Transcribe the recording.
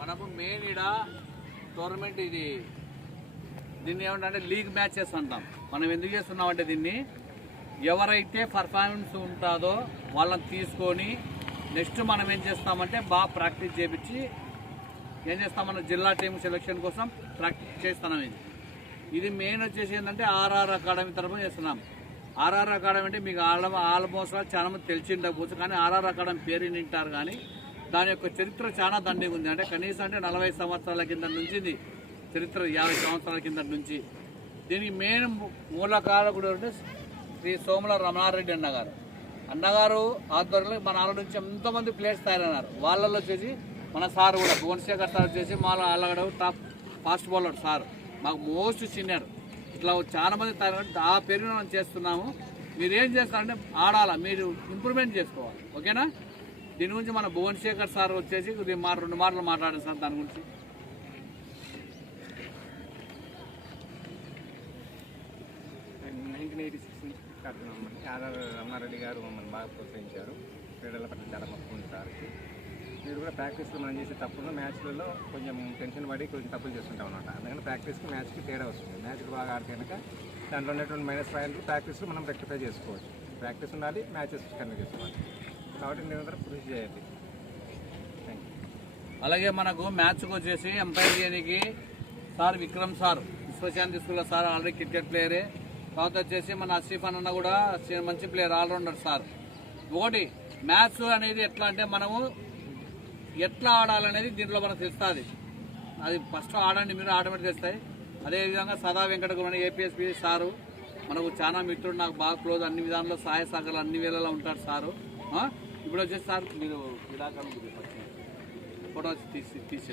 మనకు మెయిన్ ఇడ టోర్నమెంట్ ఇది. దీన్ని ఏమంటే లీగ్ మ్యాచెస్ అంటాం. మనం ఎందుకు చేస్తున్నామంటే దీన్ని? ఎవరైతే పర్ఫార్మెన్స్ ఉంటుందో వాళ్ళని తీసుకొని నెక్స్ట్ మనం ఏం చేస్తామంటే బాగా ప్రాక్టీస్ చేపించి ఏం చేస్తామన్న జిల్లా టీం సెలెక్షన్ కోసం ప్రాక్టీస్ చేస్తున్నాం ఇది. ఇది మెయిన్ వచ్చేసి ఏంటంటే ఆర్ఆర్ అకాడమీ తరఫున చేస్తున్నాం. ఆర్ఆర్ అకాడమీ అంటే మీకు ఆల్ ఆల్మోస్ట్ చాలా మంది తెలిసి ఉండకపోవచ్చు కానీ ఆర్ఆర్ అకాడమీ పేరు వింటారు కానీ దాని యొక్క చరిత్ర చాలా దండిగా ఉంది. అంటే కనీసం అంటే నలభై సంవత్సరాల కింద నుంచి చరిత్ర యాభై సంవత్సరాల కింద నుంచి. దీనికి మెయిన్ మూలకారకుడు అంటే శ్రీ సోమల రమణారెడ్డి అన్నగారు. అన్నగారు ఆధ్వర్యంలో మన ఆల నుంచి ఎంతోమంది ప్లేయర్స్ తయారన్నారు వాళ్ళల్లో వచ్చేసి మన సార్ కూడా భువనశేఖర్ సార్ వచ్చేసి మా ఆలగడ టాప్ ఫాస్ట్ బౌలర్ సార్. మాకు మోస్ట్ సీనియర్. ఇట్లా చాలా మంది తయారు ఆ పేరు మనం చేస్తున్నాము. మీరు ఏం చేస్తారంటే ఆడాలా మీరు ఇంప్రూవ్మెంట్ చేసుకోవాలి. ఓకేనా? దీని గురించి మన భువనశేఖర్ సార్ వచ్చేసి మా రెండు మాటలు మాట్లాడండి సార్ దాని గురించి. నైన్టీన్ ఎయిటీ సిక్స్ నుంచి మనకి ఆర్ఆర్ రమణారెడ్డి గారు మమ్మల్ని బాగా ప్రోత్సహించారు. క్రీడల పట్ల చాలా మక్కువ ఉంది సార్కి మీరు కూడా ప్రాక్టీస్లో మనం చేసే తప్పులు మ్యాచ్లలో కొంచెం టెన్షన్ పడి కొంచెం తప్పులు చేస్తుంటాం అనమాట అందుకని ప్రాక్టీస్కి మ్యాచ్కి తేడా వస్తుంది. మ్యాచ్కి బాగా ఆడితే కనుక దాంట్లో ఉన్నటువంటి మైనస్ పాయింట్లు ప్రాక్టీస్లో మనం రెక్టిఫై చేసుకోవచ్చు. ప్రాక్టీస్ ఉండాలి మ్యాచెస్ కండక్ట్ చేసుకోవాలి. కాబట్టి నిరంతరం కృషి చేయాలి. అలాగే మనకు మ్యాచ్కి వచ్చేసి ఎంపైర్ చేయడానికి సార్ విక్రమ్ సార్ విశ్వశాంతి స్కూల్లో సార్ ఆల్రెడీ క్రికెట్ ప్లేయరే తర్వాత వచ్చేసి మన అసీఫ్ అన్న కూడా మంచి ప్లేయర్ ఆల్రౌండర్ సార్. ఒకటి మ్యాచ్ అనేది ఎట్లా అంటే మనము ఎట్లా ఆడాలనేది దీంట్లో మనకు తెలుస్తుంది. అది ఫస్ట్ ఆడండి మీరు ఆటోమేటిక్ తెలుస్తాయి. అదేవిధంగా సదా వెంకటగురు ఏపీఎస్పీ సారు మనకు చాలా మిత్రుడు నాకు బాగా క్లోజ్ అన్ని విధాల్లో సహాయ సహకారాలు అన్ని వేళలా ఉంటాడు సారు. ఇప్పుడు వచ్చేసి సార్ మీరు క్రీడాకారులు ఫోటో తీసి తీసి